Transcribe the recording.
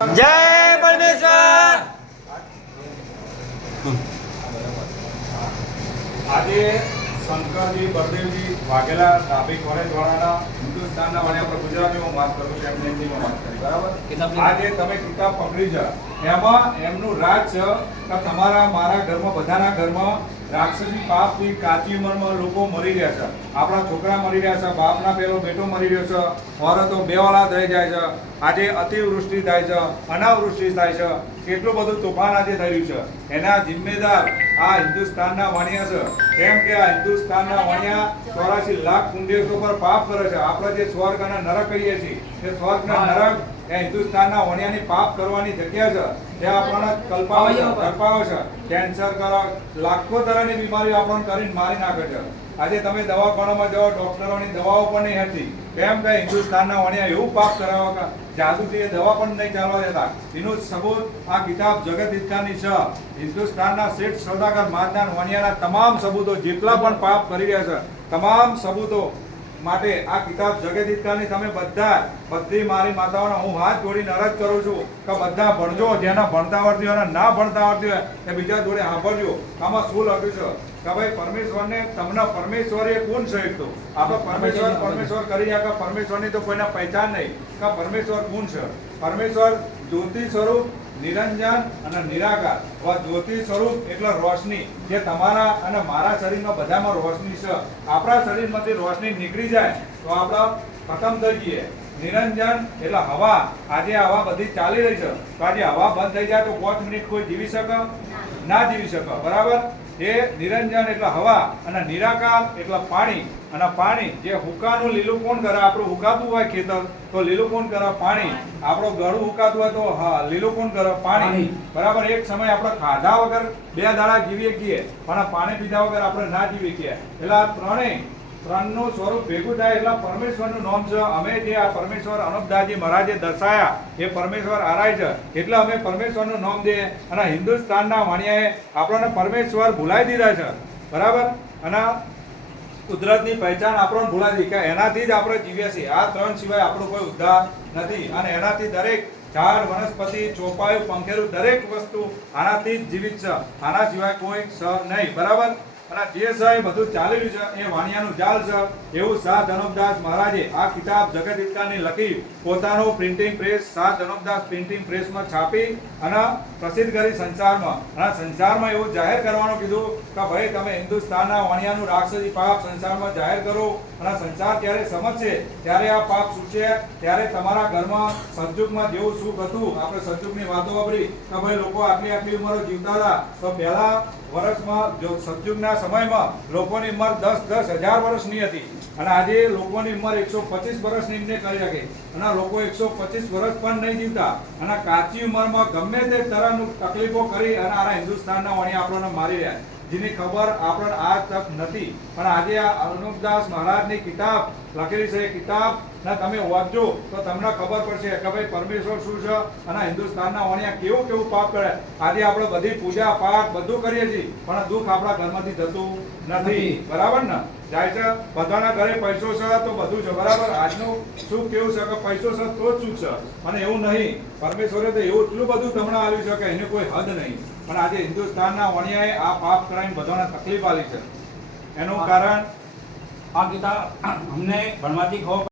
જય પરમેશ્વર। આજે શંકરજી બળદેવજી વાઘેલા ડાબી કોલેજ વાળાના હિન્દુસ્તાનના વાળા આપણે ગુજરાતીમાં વાત કરું છું, એમને હિન્દીમાં વાત કરી બરાબર। આજે તમે કિતાબ પકડી છે, એમાં એમનું રાજ છે કે તમારા મારા ઘરમાં બધાના ઘરમાં રાક્ષસી પાપથી કાચી ઉંમરમાં લોકો મરી રહ્યા છે, આપણા છોકરા મરી રહ્યા છે, બાપના પેલો બેટો મરી રહ્યો છે, ઓરતો બેવાળા થઈ જાય છે, આજે અતિવૃષ્ટિ થાય છે, અનાવૃષ્ટિ થાય છે, કેટલું બધું તોફાન આજે થયું છે, એના જિમ્મેદાર આ હિન્દુસ્તાનના વાણિયા છે। કેમ કે આ હિન્દુસ્તાનના વાણિયા 84 લાખ પુણ્યકો પર પાપ કરે છે। આપણે જે સ્વર્ગ અને નરક કહીએ છીએ, તે સ્વર્ગ અને નરક એ હિન્દુસ્તાનના વાણિયાની પાપ કરવાની જગ્યા છે, ત્યાં આપણને કલ્પાવે છે, કેન્સર કરો, લાખો તરહની બીમારીઓ આપણને કરીને મારી નાખે છે। આજે તમે દવાખાનામાં જાઓ, ડોક્ટરોની દવાઓ પણ નહીં હતી, કેમ કે હિન્દુસ્તાનના વાણિયા એવું પાપ કરાવે કે જાદુથી એ દવા પણ નહીં ચાલવા દેતા। એનું સબૂત આ કિતાબ જગત હિતકાની છે। હિન્દુસ્તાનના શેઠ સૌદાગર માદનાન વાણિયાના તમામ સબૂતો, જેટલા પણ પાપ કરી રહ્યા છે, તમામ સબૂતો માટે આ કિતાબ જગત હિતકાની તમે બધી મારી માતાઓને હું હાથ જોડીને અરજ કરું છું કે બધા ભણજો, જેના ભણતા આવડતી હોય, ના ભણતા આવડતી હોય એ બીજા જોડે સાંભળજો। આમાં શું લખ્યું છે કે ભાઈ પરમેશ્વરને તમને પરમેશ્વર એ કોણ છે? તો આપણે પરમેશ્વર કરી રહ્યા કે પરમેશ્વરની તો કોઈને પહેચાન નહીં કે પરમેશ્વર કોણ છે? પરમેશ્વર જ્યોતિ સ્વરૂપ, નિરંજન અને નિરાકાર। જ્યોતિ સ્વરૂપ એટલે રોશની, જે તમારા અને મારા શરીરમાં બધામાં રોશની છે। આપણા શરીરમાંથી રોશની નીકળી જાય તો આપણે ખતમ થઈ જઈએ। નિરંજન એટલે હવા, આજે હવા બધી ચાલી રહી છે, તો આજે હવા બંધ થઈ જાય તો 5 મિનિટ કોઈ જીવી શકે? ના જીવી શકે, બરાબર? એ નિરંજન એટલે હવા, અને નિરાકાર એટલે પાણી, અને પાણી જે હુકાનું લીલું કોણ કરે? આપણું હુકાતું હોય ખેતર તો લીલું કોણ કરે? પાણી। આપણું ગળું હુકાતું હોય તો લીલું કોણ કરે? પાણી, બરાબર? એક સમય આપણે ખાધા વગર 2 દાડા જીવીએ છીએ, પણ પાણી પીધા વગર આપણે ના જીવી છીએ। એટલે આ ત્રણનું સ્વરૂપ ભેગું થાય એટલે પરમેશ્વરનું નામ છે। અમે જે આ પરમેશ્વર અનુપદાસજી મહારાજે દર્શાયા એ પરમેશ્વર આરાય છે, એટલે અમે પરમેશ્વરનું નામ દઈએ। અને હિન્દુસ્તાનના વાણિયાએ આપણને પરમેશ્વર ભૂલાઈ દીધા છે, બરાબર? અને કુદરતની પહેચાન આપણને ભૂલાઈ દીધી કે એનાથી જ આપણે જીવીએ છીએ। આ ત્રણ સિવાય આપણું કોઈ ઉદ્ધાર નથી, અને એનાથી દરેક ઝાડ, વનસ્પતિ, ચોપાયું, પંખેરું, દરેક વસ્તુ આનાથી જ જીવિત છે, આના સિવાય કોઈ છે નહીં, બરાબર? અને જે છે એ બધું ચાલી રહ્યું છે એ વાણિયાનું જાલ છે, એવું શાહ ધનોબદાસ મહારાજે આ કિતાબ જગત હિતકાની લખી, પોતાનું પ્રિન્ટિંગ પ્રેસ શાહ ધનોબદાસ પ્રિન્ટિંગ પ્રેસમાં છાપી અને પ્રસિદ્ધ કરી સંસારમાં। અને સંસારમાં એવું જાહેર કરવાનું કીધું કે ભાઈ તમે હિન્દુસ્તાનના વાણિયાનું રાક્ષસી પાપ સંસારમાં જાહેર કરો, અને સંસાર ત્યારે સમજશે, ત્યારે આ પાપ છૂટશે, ત્યારે તમારા ઘરમાં સતયુગમાં જેવું સુખ હતું, આપણે સતયુગની વાતો વાપરી કે ભાઈ લોકો આટલી ઉંમરો જીવતા હતા, તો પહેલા વર્ષમાં જો સતયુગના સમયમાં લોકોની ઉંમર 10,000 વર્ષની હતી, અને આજે લોકોની ઉંમર 125 વર્ષની એમને કરી શકે, અને લોકો 125 વર્ષ પણ નહીં જીવતા, અને કાચી ઉંમરમાં ગમે તે તરહનું તકલીફો કરી અને આ હિન્દુસ્તાનના વાણિયા આપણને મારી રહ્યા, જેની ખબર આપણને આજ તક નથી। પણ આજે આ અનુપદાસ મહારાજની કિતાબ લખેલી છે, એ કિતાબ ના તમે વાંચજો તો તમને ખબર પડશે કે ભાઈ પરમેશ્વર શું છે અને હિન્દુસ્તાનના વાણિયા કેવું પાપ કરે। આજે આપણે બધી પૂજા પાઠ બધું કરીએ છીએ, પણ દુઃખ આપણા ઘરમાંથી જતું નથી, બરાબર ને? જાય છે, બધાના ઘરે પૈસો છે તો બધું છે, બરાબર? આજનું સુખ કેવું છે કે પૈસો છે તો જ સુખ છે, અને એવું નહીં। પરમેશ્વરે તો એવું એટલું બધું તમને આપ્યું છે કે એની કોઈ હદ નહીં, પણ આજે હિન્દુસ્તાનના વાણિયાએ આ પાપ કરાવીને બધાને તકલીફ આપી છે। એનું કારણ આ ગીતા અમને ભણવાથી ખબર